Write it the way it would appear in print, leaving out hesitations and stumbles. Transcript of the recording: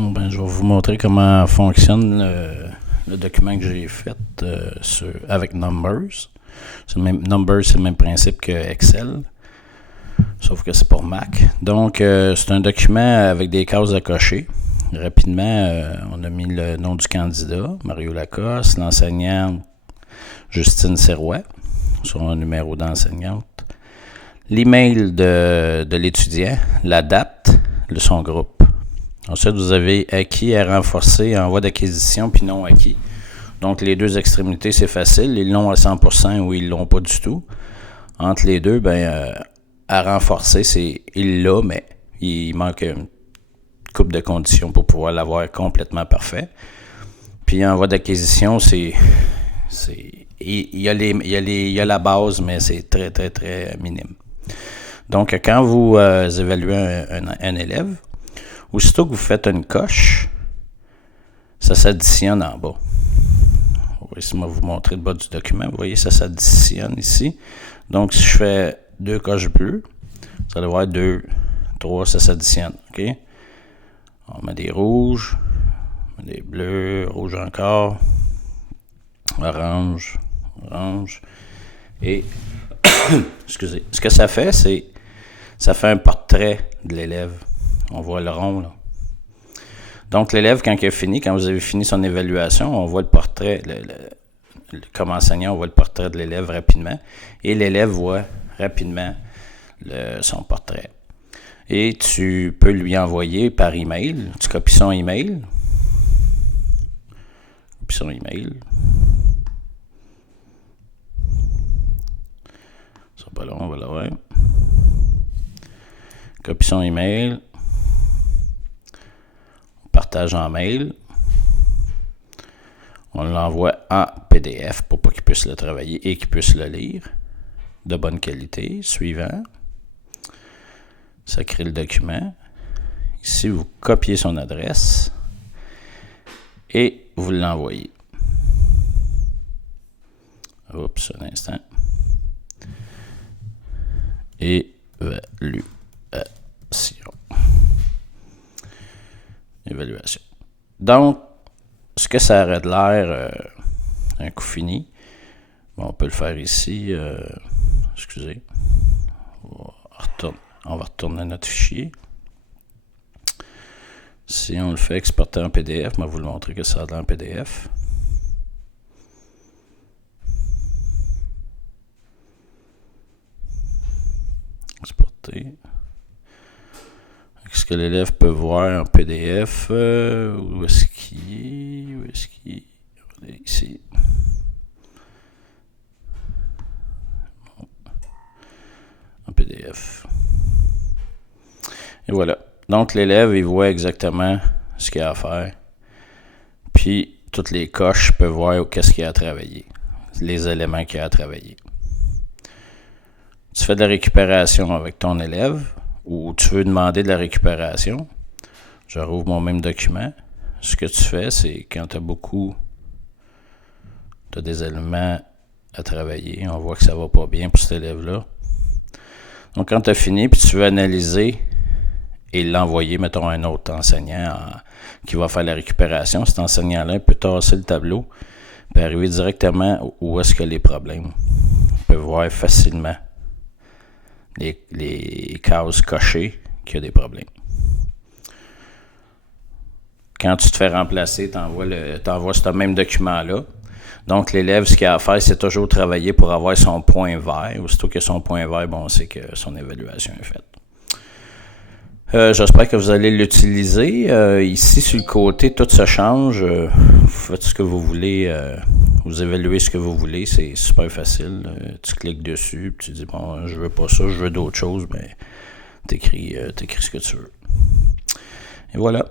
Bon, ben, je vais vous montrer comment fonctionne le document que j'ai fait avec Numbers. Numbers, c'est le même principe que Excel, sauf que c'est pour Mac. Donc, c'est un document avec des cases à cocher. Rapidement, on a mis le nom du candidat, Mario Lacoste, l'enseignante Justine Serrois, son numéro d'enseignante, l'email de l'étudiant, la date, son groupe. Ensuite, vous avez acquis à renforcer en voie d'acquisition puis non acquis. Donc, les deux extrémités, c'est facile. Ils l'ont à 100% ou ils l'ont pas du tout. Entre les deux, à renforcer, c'est il l'a, mais il manque une couple de conditions pour pouvoir l'avoir complètement parfait. Puis en voie d'acquisition, il y a la base, mais c'est très, très, très minime. Donc, quand vous évaluez un élève, aussitôt que vous faites une coche, ça s'additionne en bas. Je vais vous montrer le bas du document. Vous voyez, ça s'additionne ici. Donc, si je fais 2 coches bleues, ça devrait être 2, 3, ça s'additionne. OK? On met des rouges, on met des bleus, rouge encore, orange, et excusez. Ce que ça fait, c'est ça fait un portrait de l'élève. On voit le rond, là. Donc, l'élève, quand il a fini, quand vous avez fini son évaluation, on voit le portrait, comme enseignant, on voit le portrait de l'élève rapidement, et l'élève voit rapidement son portrait. Et tu peux lui envoyer par email. Tu copies son email. C'est pas long, on va l'avoir. Copie son email. On partage en mail. On l'envoie en PDF pour pas qu'il puisse le travailler et qu'il puisse le lire. De bonne qualité. Suivant. Ça crée le document. Ici, vous copiez son adresse et vous l'envoyez. Oups, un instant. Évaluation. Donc, ce que ça aurait de l'air, un coup fini, on peut le faire ici. Excusez. On va retourner notre fichier. Si on le fait exporter en PDF, je vais vous le montrer que ça a l'air en PDF. Exporter. Ce que l'élève peut voir en PDF. Où est-ce qu'il est? On est ici. En PDF. Et voilà. Donc, l'élève, il voit exactement ce qu'il a à faire. Puis, toutes les coches peuvent voir qu'est-ce qu'il a à travailler. Les éléments qu'il a à travailler. Tu fais de la récupération avec ton élève ou tu veux demander de la récupération. Je rouvre mon même document. Ce que tu fais, c'est quand tu as des éléments à travailler, on voit que ça va pas bien pour cet élève-là. Donc, quand tu as fini, puis tu veux analyser et l'envoyer, mettons, à un autre enseignant qui va faire la récupération, cet enseignant-là peut tasser le tableau et arriver directement où est-ce qu'il y a les problèmes. Il peut voir facilement les cases cochées qu'il y a des problèmes. Quand tu te fais remplacer, tu envoies ce même document-là. Donc, l'élève, ce qu'il a à faire, c'est toujours travailler pour avoir son point vert. Aussitôt que son point vert, on sait que son évaluation est faite. J'espère que vous allez l'utiliser. Ici, sur le côté, tout se change. Vous faites ce que vous voulez. Vous évaluez ce que vous voulez. C'est super facile. Tu cliques dessus, puis tu dis, bon, je veux pas ça, je veux d'autres choses. Ben, t'écris ce que tu veux. Et voilà.